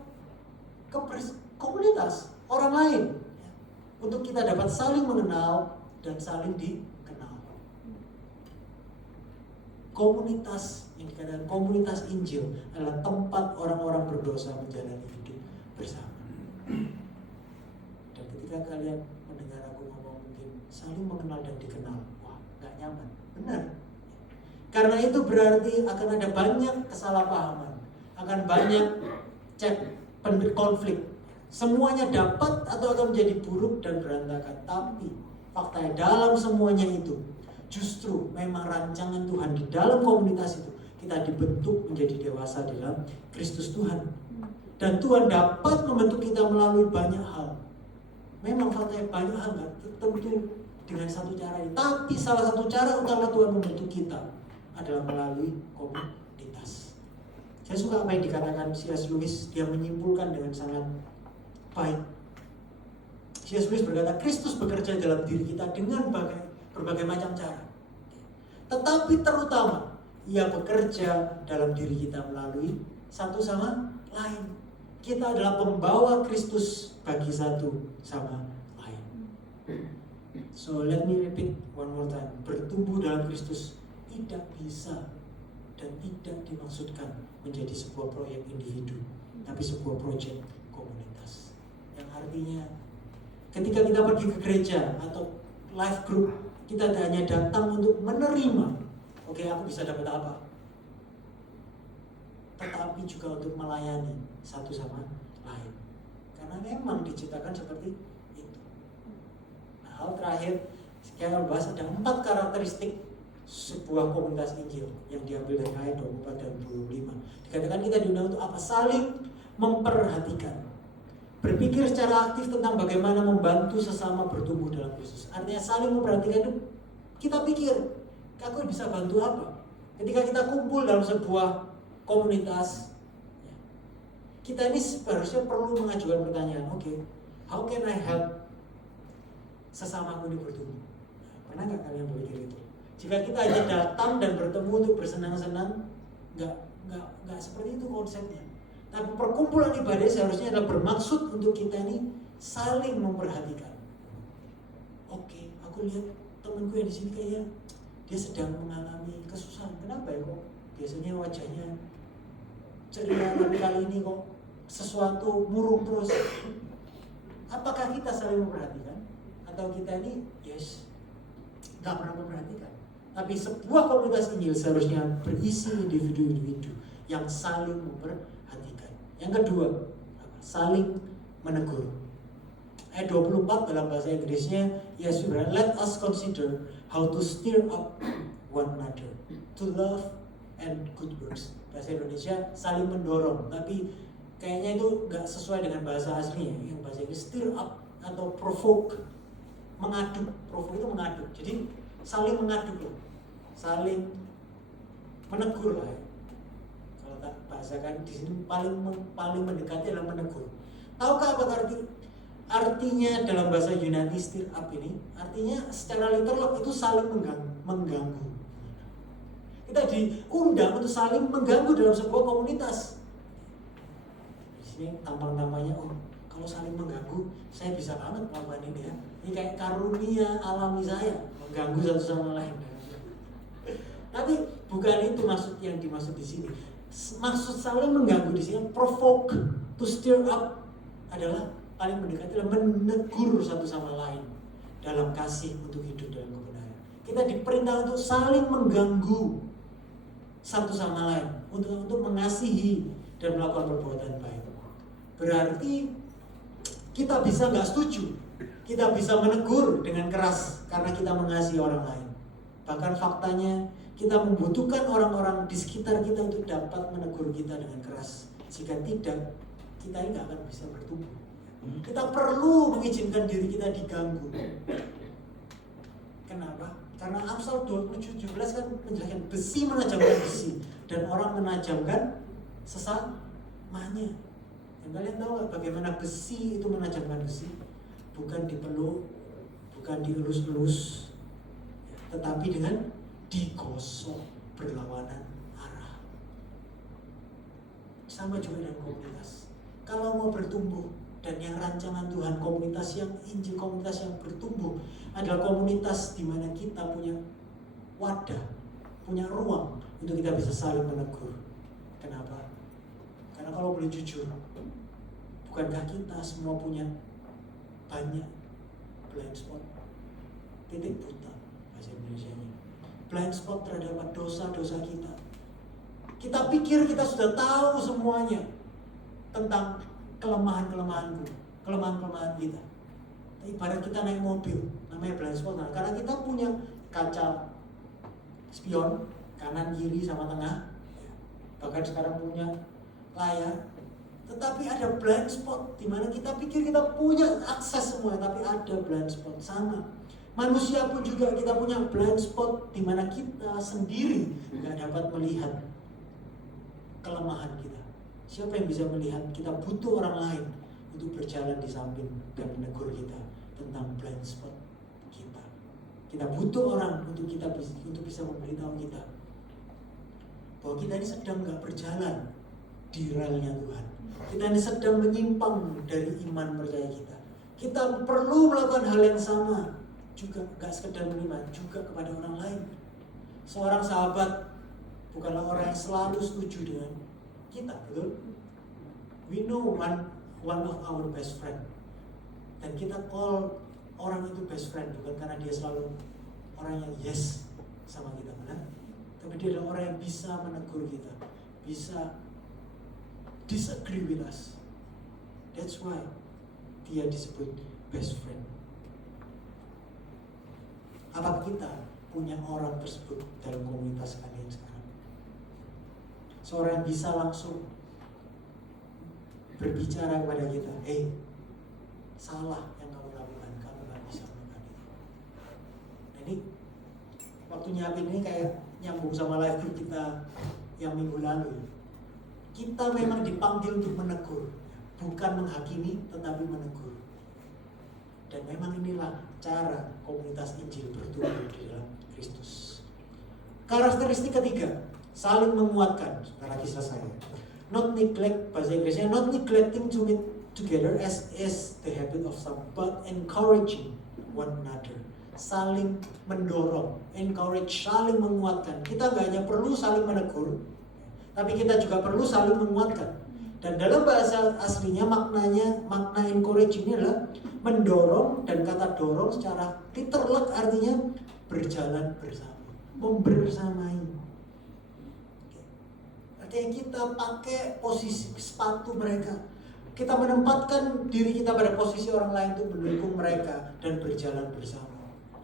komunitas orang lain, untuk kita dapat saling mengenal dan saling dikenal. Komunitas yang dikatakan komunitas Injil adalah tempat orang-orang berdosa menjalani hidup bersama. Dan ketika kalian mendengar aku ngomong mungkin saling mengenal dan dikenal, wah, gak nyaman. Benar. Karena itu berarti akan ada banyak kesalahpahaman, akan banyak konflik. Semuanya dapat atau akan menjadi buruk dan berantakan. Tapi faktanya dalam semuanya itu, justru memang rancangan Tuhan di dalam komunitas itu, kita dibentuk menjadi dewasa dalam Kristus Tuhan. Dan Tuhan dapat membentuk kita melalui banyak hal. Memang faktanya banyak hal, gak tentu dengan satu cara ini. Tapi salah satu cara utama Tuhan membentuk kita adalah melalui komunitas. Saya suka apa yang dikatakan C.S. Lewis. Dia menyimpulkan dengan sangat baik. C.S. Lewis berkata, Kristus bekerja dalam diri kita dengan berbagai macam cara. Tetapi terutama, Ia bekerja dalam diri kita melalui satu sama lain. Kita adalah pembawa Kristus bagi satu sama lain. So let me repeat one more time. Bertumbuh dalam Kristus tidak bisa dan tidak dimaksudkan menjadi sebuah proyek individu, tapi sebuah proyek komunitas. Yang artinya ketika kita pergi ke gereja atau life group, kita tidak hanya datang untuk menerima, oke, aku bisa dapat apa, tetapi juga untuk melayani satu sama lain. Karena memang diciptakan seperti itu. Nah, hal terakhir, sekarang bahas ada 4 karakteristik sebuah komunitas Injil yang diambil dari ayat 24 dan 25. Dikatakan kita diundang untuk apa? Saling memperhatikan, berpikir secara aktif tentang bagaimana membantu sesama bertumbuh dalam Kristus. Artinya saling memperhatikan itu, kita pikir, aku bisa bantu apa? Ketika kita kumpul dalam sebuah komunitas, kita ini seharusnya perlu mengajukan pertanyaan, oke, how can I help sesamaku ini bertumbuh? Pernah nggak kalian berpikir itu? Jika kita hanya datang dan bertemu untuk bersenang-senang, nggak seperti itu konsepnya. Tapi perkumpulan ibadah seharusnya adalah bermaksud untuk kita ini saling memperhatikan. Oke, aku lihat temanku yang di sini kayaknya dia sedang mengalami kesusahan. Kenapa ya kok? Biasanya wajahnya ceria, tapi kali ini kok sesuatu murung terus. Apakah kita saling memperhatikan? Atau kita ini nggak pernah memperhatikan? Tapi sebuah komunitas Injil seharusnya berisi individu-individu yang saling memperhatikan. Yang kedua, saling menegur. Ayat 24 dalam bahasa Inggrisnya, yes, let us consider how to stir up one another to love and good works. Bahasa Indonesia saling mendorong, tapi kayaknya itu nggak sesuai dengan bahasa aslinya. Yang bahasa Inggris stir up atau provoke, mengaduk. Provoke itu mengaduk. Jadi saling mengaduk loh, saling menegur lah. Kalau tak bahasakan di sini paling mendekati adalah menegur. Tahukah apa artinya dalam bahasa Yunani stir up ini? Artinya secara literal itu saling mengganggu. Kita diundang untuk saling mengganggu dalam sebuah komunitas. Di sini tampang-tampangnya, kalau saling mengganggu, saya bisa banget melakukan ini ya. Ini kayak karunia alami saya, mengganggu satu sama lain. Tapi bukan itu yang dimaksud di sini. Maksud saling mengganggu di sini, provoke, to stir up, adalah paling mendekati adalah menegur satu sama lain dalam kasih untuk hidup dalam kebenaran. Kita diperintah untuk saling mengganggu satu sama lain, untuk mengasihi dan melakukan perbuatan baik. Berarti kita bisa nggak setuju, kita bisa menegur dengan keras karena kita mengasihi orang lain. Bahkan faktanya kita membutuhkan orang-orang di sekitar kita untuk dapat menegur kita dengan keras. Jika tidak, kita ini nggak akan bisa bertumbuh. Kita perlu mengizinkan diri kita diganggu. Kenapa? Karena Amsal 27:17 kan menjelaskan besi menajamkan besi dan orang menajamkan sesamanya. Dan kalian tahu nggak bagaimana besi itu menajamkan besi? Bukan dipeluk, bukan dielus-elus, tetapi dengan digosok berlawanan arah. Sama juga dengan komunitas. Kalau mau bertumbuh, dan yang rancangan Tuhan, komunitas yang Injil, komunitas yang bertumbuh adalah komunitas di mana kita punya wadah, punya ruang untuk kita bisa saling menegur. Kenapa? Karena kalau boleh jujur, bukankah kita semua punya banyak blind spot, titik buta bahasa Indonesianya, blind spot terhadap dosa-dosa kita. Kita pikir kita sudah tahu semuanya tentang kelemahan-kelemahanku, kelemahan-kelemahan kita. Ibarat kita naik mobil, namanya blind spot. Nah, karena kita punya kaca spion kanan, kiri, sama tengah, bahkan sekarang punya layar. Tetapi ada blind spot di mana kita pikir kita punya akses semua, tapi ada blind spot. Sama manusia pun juga kita punya blind spot di mana kita sendiri nggak dapat melihat kelemahan kita. Siapa yang bisa melihat? Kita butuh orang lain untuk berjalan di samping dan menegur kita tentang blind spot kita. Kita butuh orang untuk bisa memberitahu kita bahwa kita ini sedang nggak berjalan di relnya Tuhan. Kita ini sedang menyimpang dari iman percaya kita. Kita perlu melakukan hal yang sama juga, nggak sekedar menerima, juga kepada orang lain. Seorang sahabat bukanlah orang yang selalu setuju dengan kita, betul? We know one of our best friend, dan kita call orang itu best friend bukan karena dia selalu orang yang yes sama kita, benar? Tapi dia adalah orang yang bisa menegur kita, bisa disagree with us. That's why dia disebut best friend. Apa kita punya orang tersebut dalam komunitas kalian sekarang? Seorang yang bisa langsung berbicara kepada kita, salah yang kamu lakukan, kamu gak bisa melakukan itu. Nah, ini waktu nyiapin ini kayak nyambung sama live group kita yang minggu lalu. Kita memang dipanggil untuk menegur, bukan menghakimi, tetapi menegur. Dan memang inilah cara komunitas Injil bertumbuh di dalam Kristus. Karakteristik ketiga, saling menguatkan. Sebentar lagi selesai. Not neglect, bahasa Inggrisnya, not neglecting to meet together as is the habit of some, but encouraging one another. Saling mendorong, encourage, saling menguatkan. Kita gak hanya perlu saling menegur, tapi kita juga perlu saling menguatkan. Dan dalam bahasa aslinya makna encourage ini adalah mendorong, dan kata dorong secara literal artinya berjalan bersama, membersamai. Artinya kita pakai posisi sepatu mereka, kita menempatkan diri kita pada posisi orang lain untuk mendukung mereka dan berjalan bersama.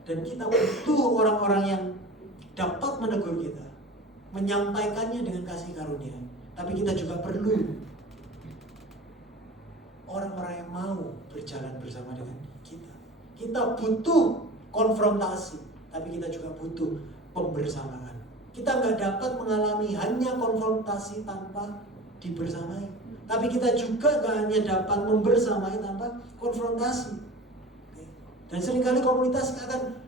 Dan kita butuh orang-orang yang dapat menegur kita, menyampaikannya dengan kasih karunia. Tapi kita juga perlu orang-orang yang mau berjalan bersama dengan kita. Kita butuh konfrontasi, tapi kita juga butuh pembersamaan. Kita nggak dapat mengalami hanya konfrontasi tanpa dibersamai, tapi kita juga nggak hanya dapat membersamai tanpa konfrontasi. Dan seringkali komunitas akan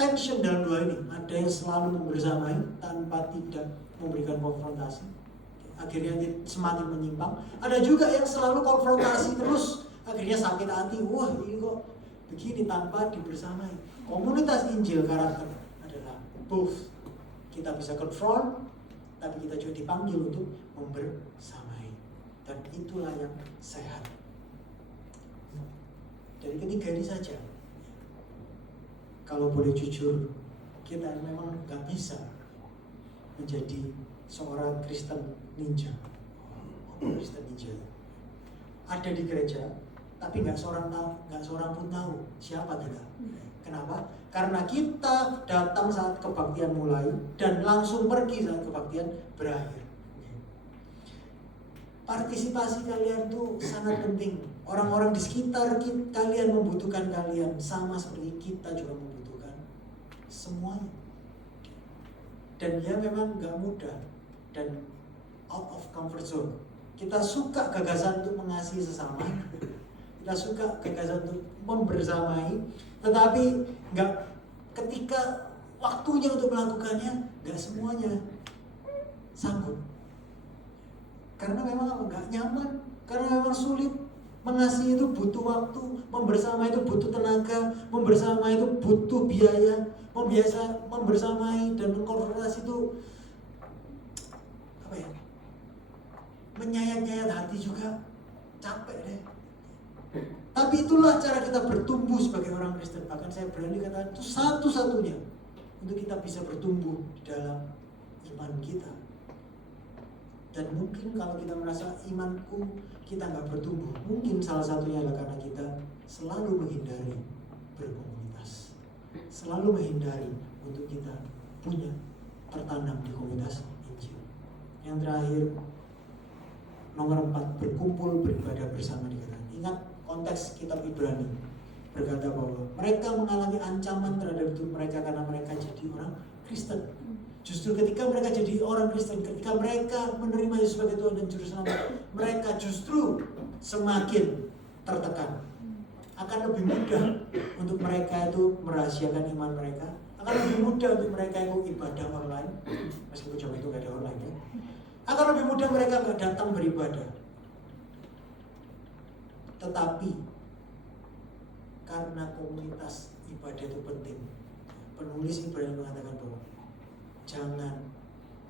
tension dalam dua ini. Ada yang selalu membersamai tanpa tidak memberikan konfrontasi, akhirnya semakin menyimpang. Ada juga yang selalu konfrontasi terus, akhirnya sakit hati. Wah, ini kok begini tanpa dibersamai. Komunitas Injil karakter adalah both. Kita bisa konfront, tapi kita juga dipanggil untuk membersamai. Dan itulah yang sehat. Dari ketiga ini saja, kalau boleh jujur, kita memang gak bisa menjadi seorang Kristen ninja. Kristen ninja ada di gereja, tapi nggak seorang pun tahu siapa kita. Kenapa? Karena kita datang saat kebaktian mulai dan langsung pergi saat kebaktian berakhir. Partisipasi kalian tuh sangat penting. Orang-orang di sekitar kalian membutuhkan kalian, sama seperti kita juga membutuhkan semuanya. Dan dia memang gak mudah dan out of comfort zone. Kita suka gagasan untuk mengasihi sesama, kita suka gagasan untuk membersamai, tetapi ketika waktunya untuk melakukannya, gak semuanya sanggup. Karena memang gak nyaman, karena memang sulit. Mengasihi itu butuh waktu, membersamai itu butuh tenaga, membersamai itu butuh biaya, membersamai dan mengkonfrontasi itu menyayat-nyayat hati juga, capek deh. Tapi itulah cara kita bertumbuh sebagai orang Kristen. Bahkan saya berani katakan itu satu-satunya untuk kita bisa bertumbuh di dalam iman kita. Dan mungkin kalau kita merasa imanku kita nggak bertumbuh, mungkin salah satunya adalah karena kita selalu menghindari berkomunitas, selalu menghindari untuk kita punya tertanam di komunitas Injil. Yang terakhir, nomor 4, berkumpul beribadah bersama dikatakan. Ingat konteks kitab Ibrani berkata bahwa mereka mengalami ancaman terhadap hidup mereka karena mereka jadi orang Kristen. Justru ketika mereka jadi orang Kristen, ketika mereka menerima Yesus sebagai Tuhan dan Juru Selamat, mereka justru semakin tertekan. Akan lebih mudah untuk mereka itu merahasiakan iman mereka, akan lebih mudah untuk mereka itu ibadah online, meskipun zaman itu gak ada online ya. Akan lebih mudah mereka gak datang beribadah. Tetapi karena komunitas ibadah itu penting, penulis Ibrani mengatakan bahwa jangan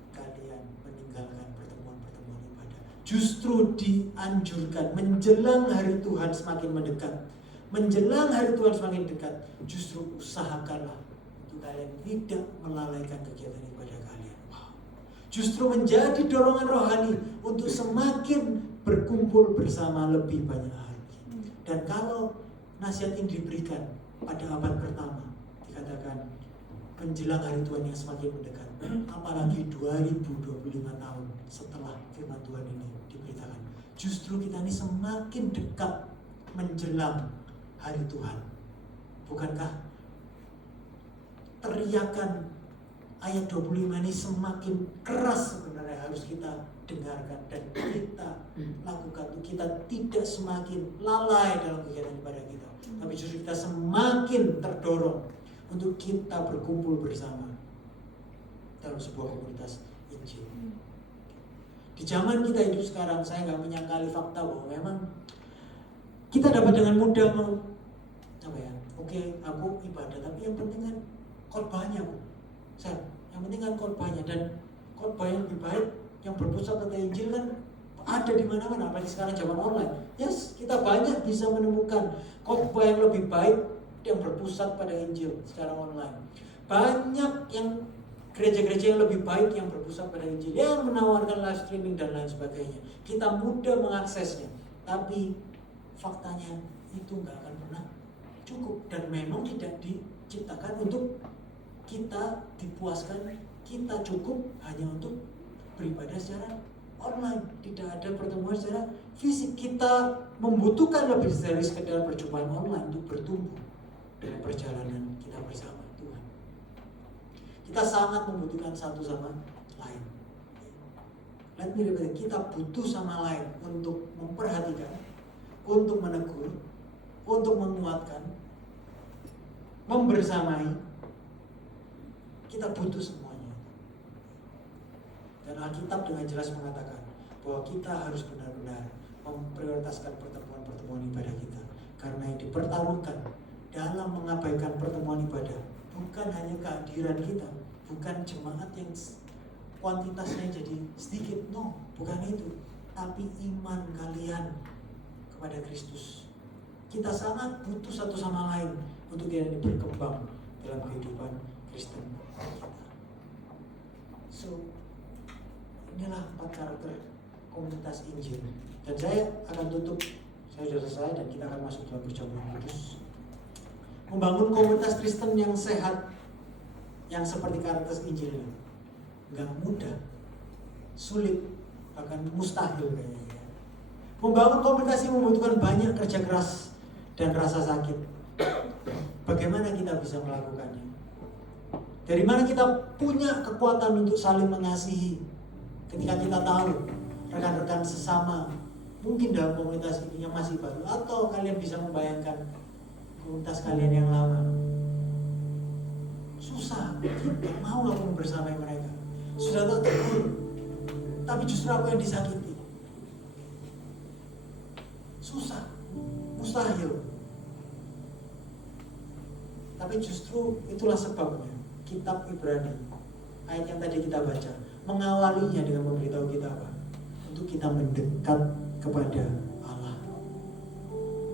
kalian meninggalkan pertemuan-pertemuan ibadah. Justru dianjurkan menjelang hari Tuhan semakin mendekat. Menjelang hari Tuhan semakin dekat, justru usahakanlah untuk kalian tidak melalaikan kegiatan ibadah kalian. Wow. Justru menjadi dorongan rohani untuk semakin berkumpul bersama lebih banyak hari. Dan kalau nasihat ini diberikan pada abad pertama, dikatakan menjelang hari Tuhan yang semakin mendekat, apalagi 2025 tahun setelah firman Tuhan ini diberitakan, justru kita ini semakin dekat menjelang hari Tuhan. Bukankah teriakan ayat 25 ini semakin keras sebenarnya harus kita dengarkan dan kita lakukan untuk kita tidak semakin lalai dalam kegiatan ibadah kita, tapi justru kita semakin terdorong untuk kita berkumpul bersama dalam sebuah komunitas Injil. Di zaman kita hidup sekarang, saya nggak menyangkali fakta bahwa memang kita dapat dengan mudah oke, aku ibadah, tapi yang penting kan khotbahnya, yang penting kan khotbahnya, dan khotbah yang lebih baik yang berpusat pada Injil kan ada di mana-mana, apalagi sekarang zaman online. Yes, kita banyak bisa menemukan khotbah yang lebih baik yang berpusat pada Injil secara online. Banyak yang gereja-gereja yang lebih baik yang berpusat pada Injil, yang menawarkan live streaming dan lain sebagainya. Kita mudah mengaksesnya, tapi faktanya itu nggak akan pernah cukup dan memang tidak diciptakan untuk kita dipuaskan. Kita cukup hanya untuk beribadah secara online, tidak ada pertemuan secara fisik. Kita membutuhkan lebih dari sekedar perjumpaan online untuk bertumbuh dalam perjalanan kita bersama Tuhan. Kita sangat membutuhkan satu sama lain. Let me repeat, kita butuh sama lain untuk memperhatikan, untuk menegur, untuk menguatkan, membersamai, Kita butuh semuanya. Dan Alkitab dengan jelas mengatakan bahwa kita harus benar-benar memprioritaskan pertemuan-pertemuan ibadah kita. Karena yang dipertaruhkan dalam mengabaikan pertemuan ibadah bukan hanya kehadiran kita, bukan jemaat yang kuantitasnya jadi sedikit, no, bukan itu, tapi iman kalian kepada Kristus. Kita sangat butuh satu sama lain untuk kita berkembang dalam kehidupan Kristen kita. So, inilah 4 karakter komunitas Injil. Dan saya akan tutup, saya sudah selesai dan kita akan masuk dalam perjamuan kudus. Membangun komunitas Kristen yang sehat, yang seperti karakter Injil ini, nggak mudah, sulit, bahkan mustahil kayaknya. Membangun komunitas ini membutuhkan banyak kerja keras dan rasa sakit. Bagaimana kita bisa melakukannya? Dari mana kita punya kekuatan untuk saling mengasihi ketika kita tahu rekan-rekan sesama mungkin dalam komunitas ini yang masih baru, atau kalian bisa membayangkan komunitas kalian yang lama. Susah, gak mau aku bersamai mereka. Sudah tak tegur, tapi justru aku yang disakiti. Susah, mustahil. Tapi justru itulah sebabnya kitab Ibrani, ayat yang tadi kita baca, mengawalinya dengan memberitahu kita apa? Untuk kita mendekat kepada Allah.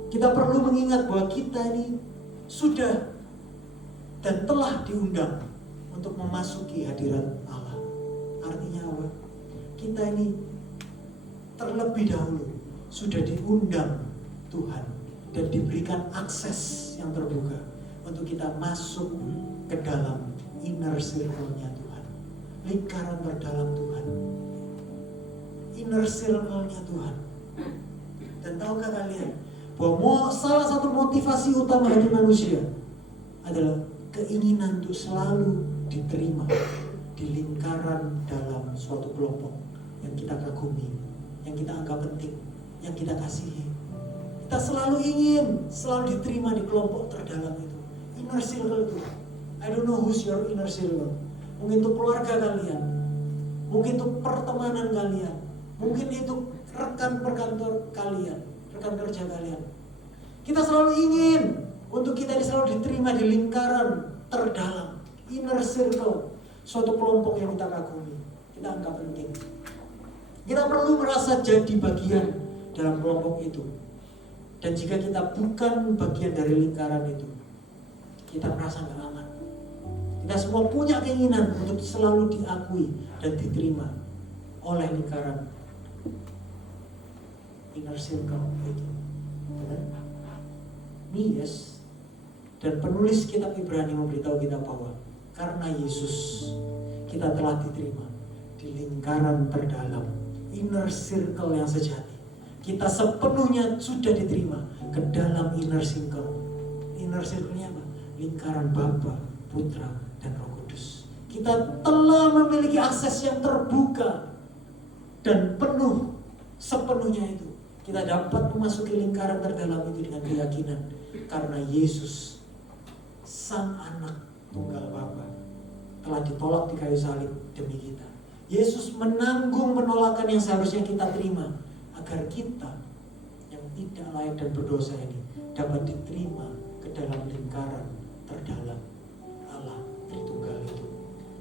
Kita perlu mengingat bahwa kita ini sudah dan telah diundang untuk memasuki hadirat Allah. Artinya apa? Kita ini terlebih dahulu sudah diundang Tuhan dan diberikan akses yang terbuka untuk kita masuk ke dalam inner circle-nya Tuhan, lingkaran terdalam Tuhan, inner circle-nya Tuhan. Dan tahukah kalian bahwa salah satu motivasi utama hati manusia adalah keinginan untuk selalu diterima di lingkaran dalam suatu kelompok yang kita kagumi, yang kita anggap penting, yang kita kasihi. Kita selalu ingin selalu diterima di kelompok terdalam itu, inner circle itu. I don't know who's your inner circle. Mungkin itu keluarga kalian, mungkin itu pertemanan kalian, mungkin itu rekan perkantor kalian, rekan kerja kalian. Kita selalu ingin untuk kita selalu diterima di lingkaran terdalam, inner circle, suatu kelompok yang kita kagumi, kita anggap penting. Kita perlu merasa jadi bagian dalam kelompok itu. Dan jika kita bukan bagian dari lingkaran itu, kita merasa gak aman. Kita semua punya keinginan untuk selalu diakui dan diterima oleh lingkaran inner circle itu. Benar? Yes. Dan penulis kitab Ibrani memberitahu kita bahwa karena Yesus kita telah diterima di lingkaran terdalam, inner circle yang sejati. Kita sepenuhnya sudah diterima ke dalam inner circle. Inner circle-nya apa? Lingkaran Bapa, Putra, dan Roh Kudus. Kita telah memiliki akses yang terbuka dan penuh, sepenuhnya itu. Kita dapat memasuki lingkaran terdalam itu dengan keyakinan karena Yesus, Sang Anak Tunggal Bapa, telah ditolak di kayu salib demi kita. Yesus menanggung penolakan yang seharusnya kita terima agar kita yang tidak layak dan berdosa ini dapat diterima ke dalam lingkaran terdalam Allah Tritunggal itu.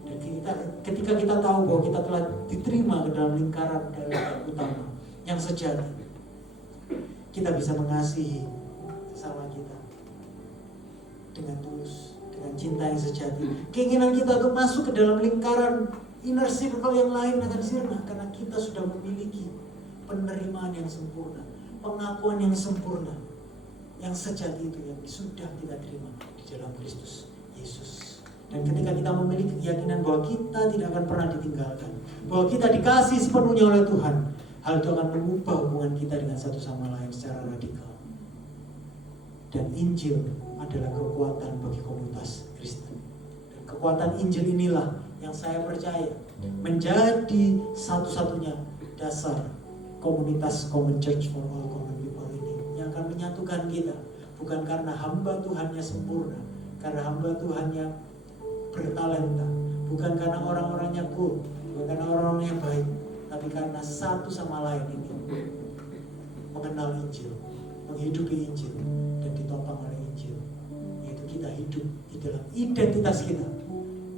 Dan ketika kita tahu bahwa kita telah diterima ke dalam lingkaran yang utama yang sejati, kita bisa mengasihi sesama kita dengan tulus, dengan cinta yang sejati. Keinginan kita untuk masuk ke dalam lingkaran inner circle yang lain akan sirna karena kita sudah memiliki penerimaan yang sempurna, pengakuan yang sempurna, yang sejati itu yang sudah kita terima di dalam Kristus Yesus. Dan ketika kita memiliki keyakinan bahwa kita tidak akan pernah ditinggalkan, bahwa kita dikasih sepenuhnya oleh Tuhan, hal itu akan mengubah hubungan kita dengan satu sama lain secara radikal. Dan Injil adalah kekuatan bagi komunitas Kristen. Dan kekuatan Injil inilah yang saya percaya menjadi satu-satunya dasar komunitas Common Church for All Common People ini, yang akan menyatukan kita, bukan karena hamba Tuhannya sempurna, karena hamba Tuhannya bertalenta, Bukan karena orang-orangnya cool, bukan karena orang-orangnya baik, tapi karena satu sama lain ini mengenal Injil, menghidupi Injil, dan ditopang oleh Injil. Yaitu kita hidup di dalam identitas kita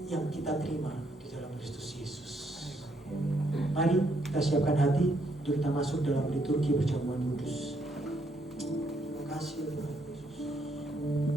yang kita terima di dalam Kristus Yesus. Mari kita siapkan hati untuk kita masuk dalam liturgi perjamuan kudus. Terima kasih Tuhan Yesus.